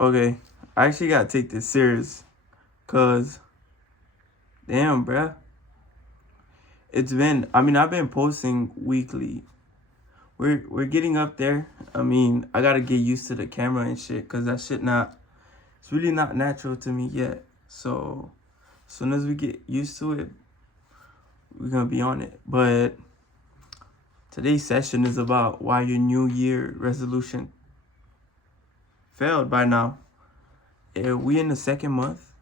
Okay, I actually gotta take this serious, cause damn, bruh, it's been. I mean, I've been posting weekly. We're getting up there. I mean, I gotta get used to the camera and shit, cause that shit not. It's really not natural to me yet. So, as soon as we get used to it, we're gonna be on it. But today's session is about why your New Year resolution failed by now. We in the second month,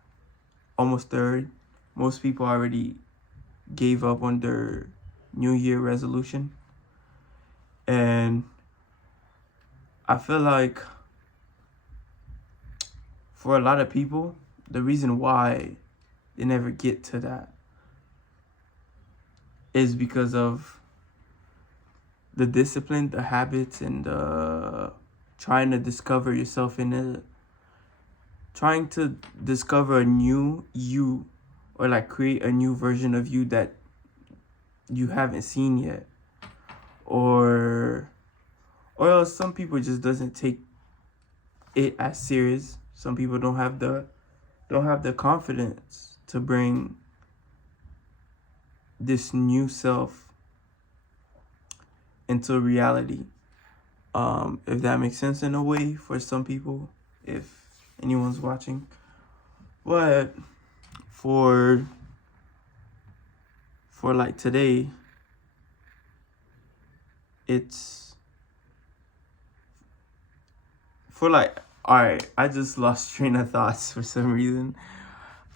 almost third. Most people already gave up on their New Year resolution. And I feel like for a lot of people, the reason why they never get to that is because of the discipline, the habits, and trying to discover yourself in it, trying to discover a new you, or like create a new version of you that you haven't seen yet, or else some people just doesn't take it as serious. Some people don't have the confidence to bring this new self into reality. If that makes sense in a way for some people, if anyone's watching. But for like today, it's for like, all right, I just lost train of thoughts for some reason.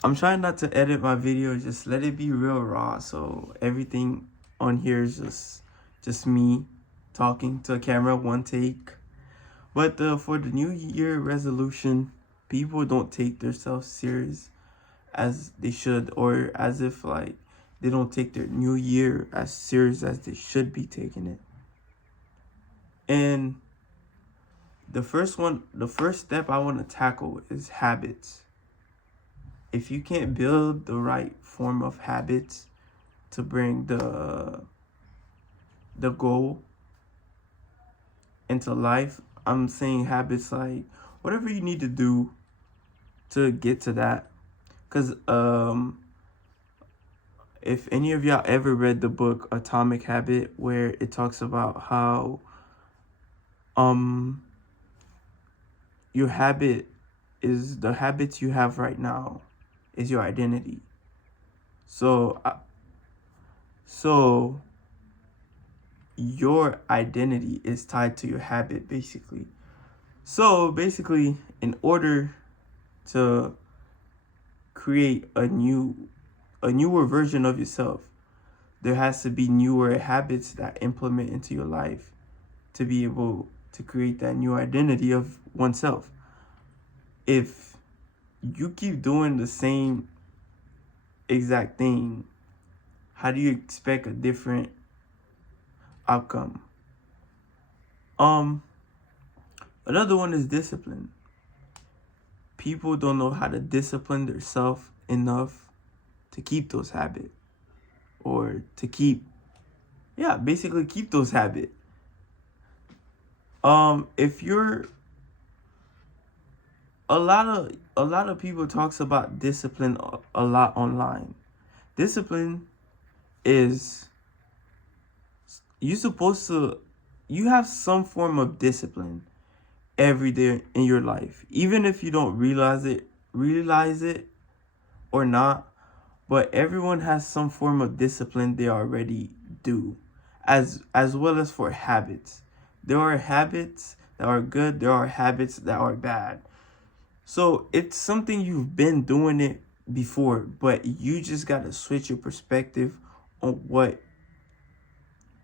I'm trying not to edit my video, just let it be real raw. So everything on here is just me talking to a camera, one take. But for the New Year resolution, people don't take themselves serious as they should, or as if like they don't take their New Year as serious as they should be taking it. And the first step I want to tackle is habits. If you can't build the right form of habits to bring the goal into life, I'm saying habits like whatever you need to do to get to that. Cause if any of y'all ever read the book Atomic Habit, where it talks about how um your habit is the habits you have right now is your identity. So so your identity is tied to your habit, basically. So basically, in order to create a newer version of yourself, there has to be newer habits that implement into your life to be able to create that new identity of oneself. If you keep doing the same exact thing, how do you expect a different outcome? Um, Another one is discipline. People don't know how to discipline themselves enough to keep those habits, or to basically keep those habits. If you're a lot of people talks about discipline a lot online. Discipline is you supposed to you have some form of discipline every day in your life, even if you don't realize it or not. But everyone has some form of discipline they already do, as well as for habits. There are habits that are good, there are habits that are bad. So it's something you've been doing it before, but you just gotta switch your perspective on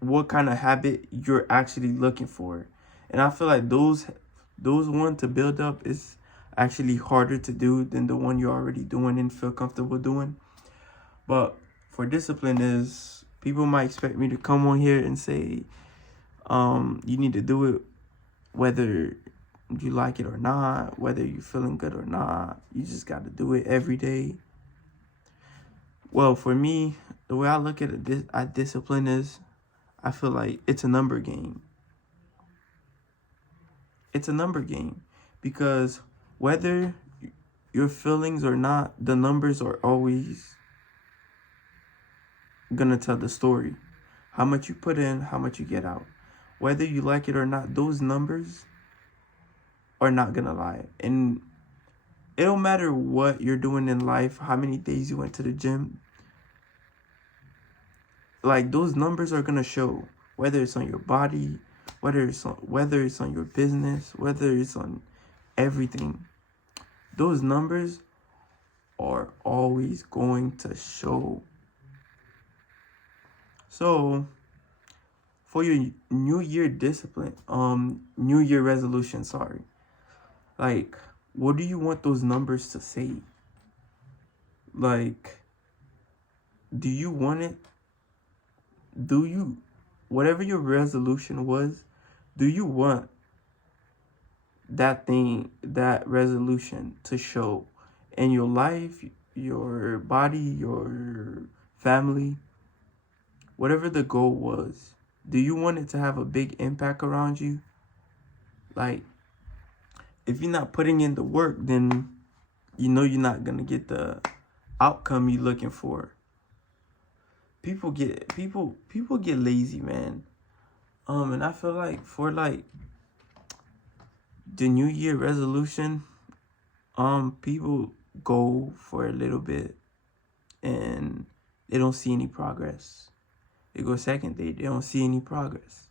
what kind of habit you're actually looking for. And I feel like those one to build up is actually harder to do than the one you're already doing and feel comfortable doing. But for discipline is, people might expect me to come on here and say, you need to do it whether you like it or not, whether you're feeling good or not. You just got to do it every day. Well, for me, the way I look at it, at discipline is, I feel like it's a number game. It's a number game, because Whether your feelings or not, the numbers are always gonna tell the story. How much you put in, how much you get out. Whether you like it or not, those numbers are not gonna lie. And it don't matter what you're doing in life, how many days you went to the gym. Like, those numbers are gonna show, whether it's on your body, whether it's on your business, whether it's on everything. Those numbers are always going to show. So for your new year discipline, new year resolution, sorry. Like, what do you want those numbers to say? Like, do you want it? Do you, whatever your resolution was, do you want that resolution to show in your life, your body, your family, whatever the goal was? Do you want it to have a big impact around you? Like, if you're not putting in the work, then you know you're not gonna get the outcome you're looking for. People get lazy, man. And I feel like for like the new year resolution, people go for a little bit and they don't see any progress. They go second day, they don't see any progress.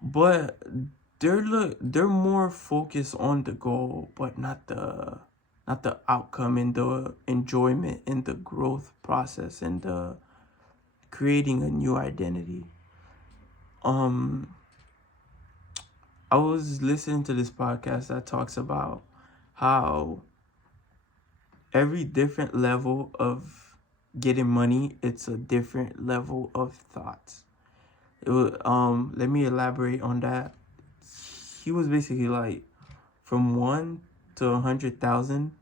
But they're more focused on the goal, but not the outcome and the enjoyment and the growth process and the creating a new identity. I was listening to this podcast that talks about how every different level of getting money, it's a different level of thoughts. It was, let me elaborate on that. He was basically like, from 1 to 100,000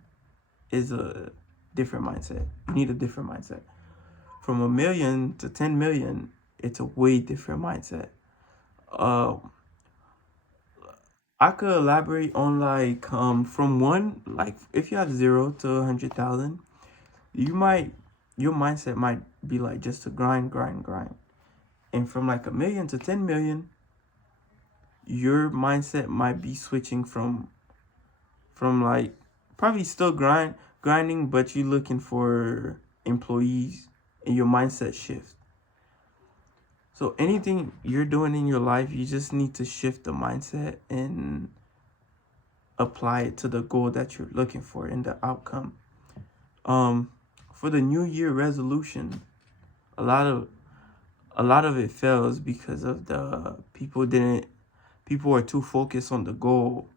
is a different mindset. You need a different mindset. From 1 million to 10 million, it's a way different mindset. I could elaborate on like from one, like if you have 0 to 100,000, your mindset might be like just to grind. And from like 1 million to 10 million, your mindset might be switching from like probably still grinding, but you're looking for employees and your mindset shift. So anything you're doing in your life, you just need to shift the mindset and apply it to the goal that you're looking for in the outcome. For the new year resolution, a lot of it fails because of the people are too focused on the goal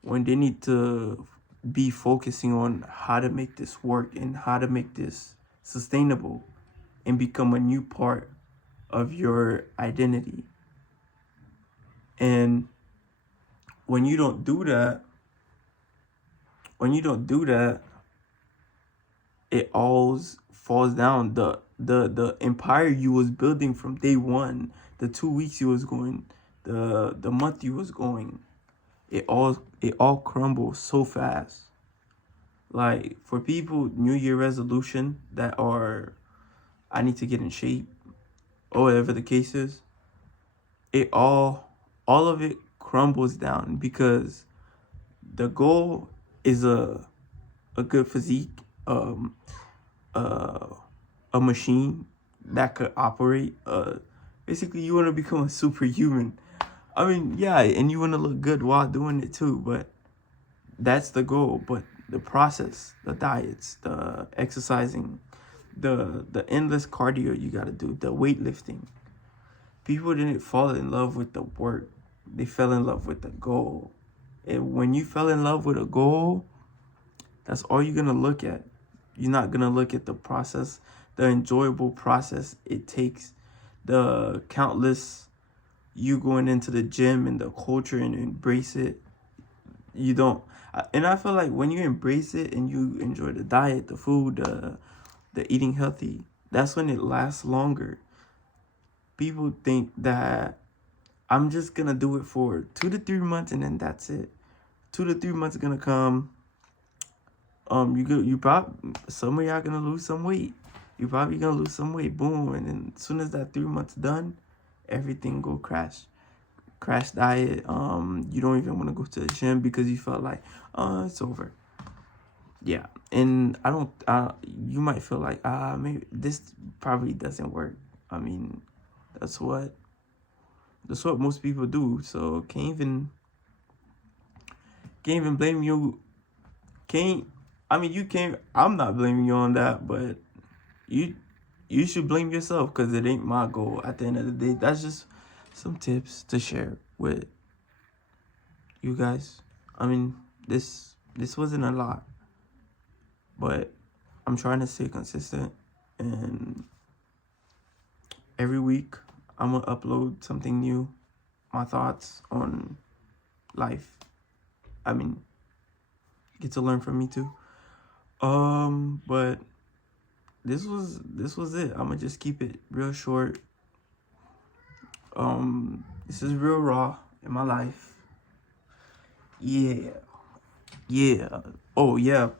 when they need to be focusing on how to make this work and how to make this sustainable and become a new part of your identity. And when you don't do that, it all falls down. The empire you was building from day one, the 2 weeks you was going, the month you was going, it all crumbles so fast. Like, for people, New Year resolution that are, I need to get in shape, or whatever the case is, it all of it crumbles down because the goal is a good physique, a machine that could operate. Basically, you want to become a superhuman. I mean, yeah, and you want to look good while doing it too, but that's the goal. But the process, the diets, the exercising, the endless cardio you got to do, the weightlifting. People didn't fall in love with the work. They fell in love with the goal. And when you fell in love with a goal, that's all you're going to look at. You're not going to look at the process, the enjoyable process it takes, the countless you going into the gym and the culture and embrace it. You don't. And I feel like when you embrace it and you enjoy the diet, the food, the eating healthy, that's when it lasts longer. People think that I'm just going to do it for 2 to 3 months and then that's it. 2 to 3 months are gonna come. You probably, some of y'all gonna lose some weight. You probably gonna lose some weight. Boom, and then as soon as that 3 months done, everything go crash diet. You don't even want to go to the gym because you felt like, it's over. Yeah, and I don't. You might feel like, maybe this probably doesn't work. I mean, that's what most people do. So can't even blame you. Can't. I mean, you can't. I'm not blaming you on that, but you should blame yourself because it ain't my goal. At the end of the day, that's just some tips to share with you guys. I mean, this wasn't a lot, but I'm trying to stay consistent, and every week I'm gonna upload something new, my thoughts on life. I mean, get to learn from me too. But this was it. I'm gonna just keep it real short. This is real raw in my life. Yeah. Oh yeah.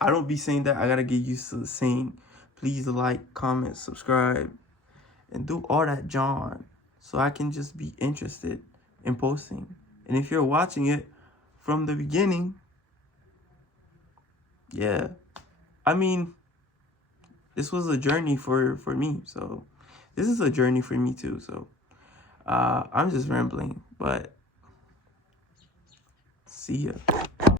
I don't be saying that. I gotta get used to saying, please like, comment, subscribe, and do all that, John, so I can just be interested in posting. And if you're watching it from the beginning, yeah, I mean, this was a journey for me. So this is a journey for me too. So I'm just rambling, but see ya.